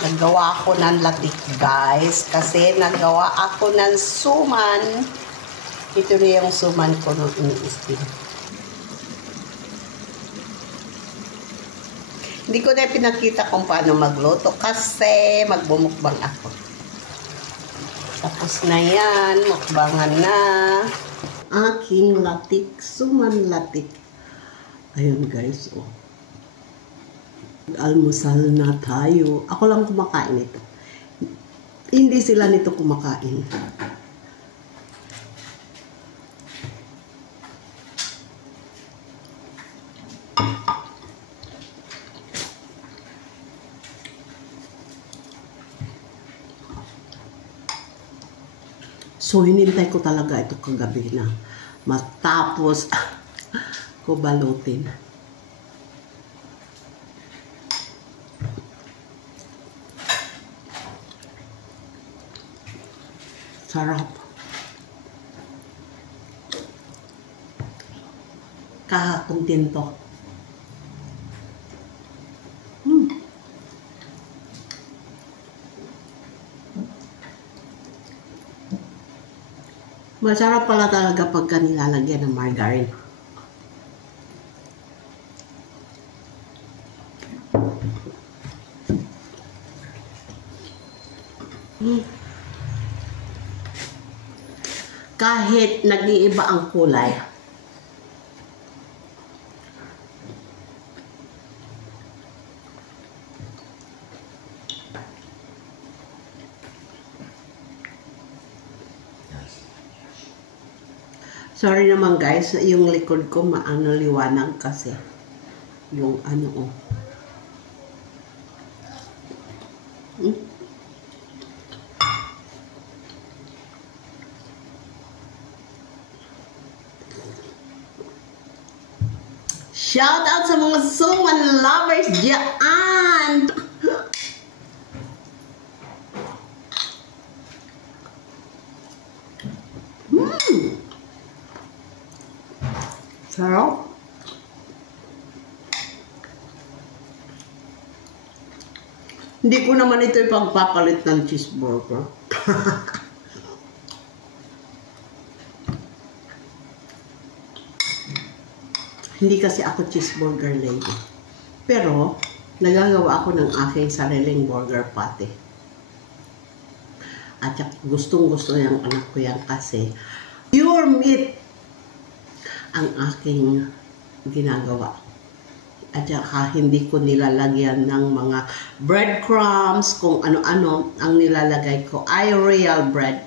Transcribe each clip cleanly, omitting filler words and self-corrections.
Naggawa ako ng latik, guys. Kasi naggawa ako ng suman. Ito na yung suman ko nung ini-steam. Hindi ko na pinakita kung paano magluto kasi magbumukbang ako. Tapos na yan. Mukbangan na. Aking latik. Suman latik. Ayun, guys. Oh. Almusal na tayo. Ako lang kumakain ito. Hindi sila nito kumakain. So, hinintay ko talaga ito kagabi na matapos ko balutin. Sarap. Kakakuntinto. Masarap pala talaga pagka nilalagyan ng margarine. Kahit nag-iiba ang kulay. Sorry naman guys, yung likod ko maano liwanag kasi. Yung ano oh. Shout out sa mga suman lovers dyan! Sarap. Hindi ko naman ito ipagpapalit ng cheeseburger. Hindi kasi ako cheeseburger lady. Pero, nagagawa ako ng aking sariling burger patty. At gustong-gusto yung anak ko yan kasi pure meat ang aking ginagawa. At saka hindi ko nilalagyan ng mga breadcrumbs, kung ano-ano ang nilalagay ko ay real bread.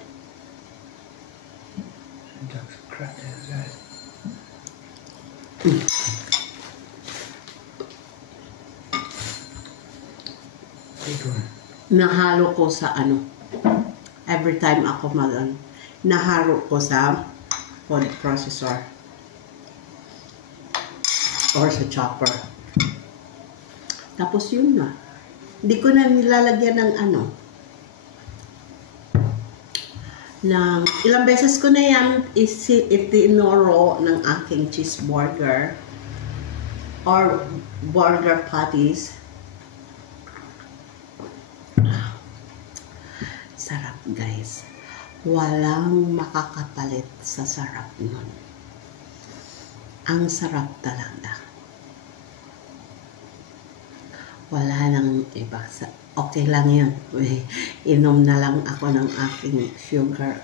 Nahalo ko sa every time ako nahalo ko sa food processor or sa chopper. Tapos yun na. Hindi ko na nilalagyan ng ng ilang beses ko na yan itinoro ng aking cheeseburger or burger patties. Sarap guys. Walang makakapalit sa sarap nun. Ang sarap talaga. Wala nang iba. Okay lang yun. Inom na lang ako ng aking sugar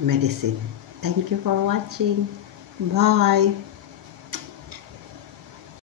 medicine. Thank you for watching. Bye!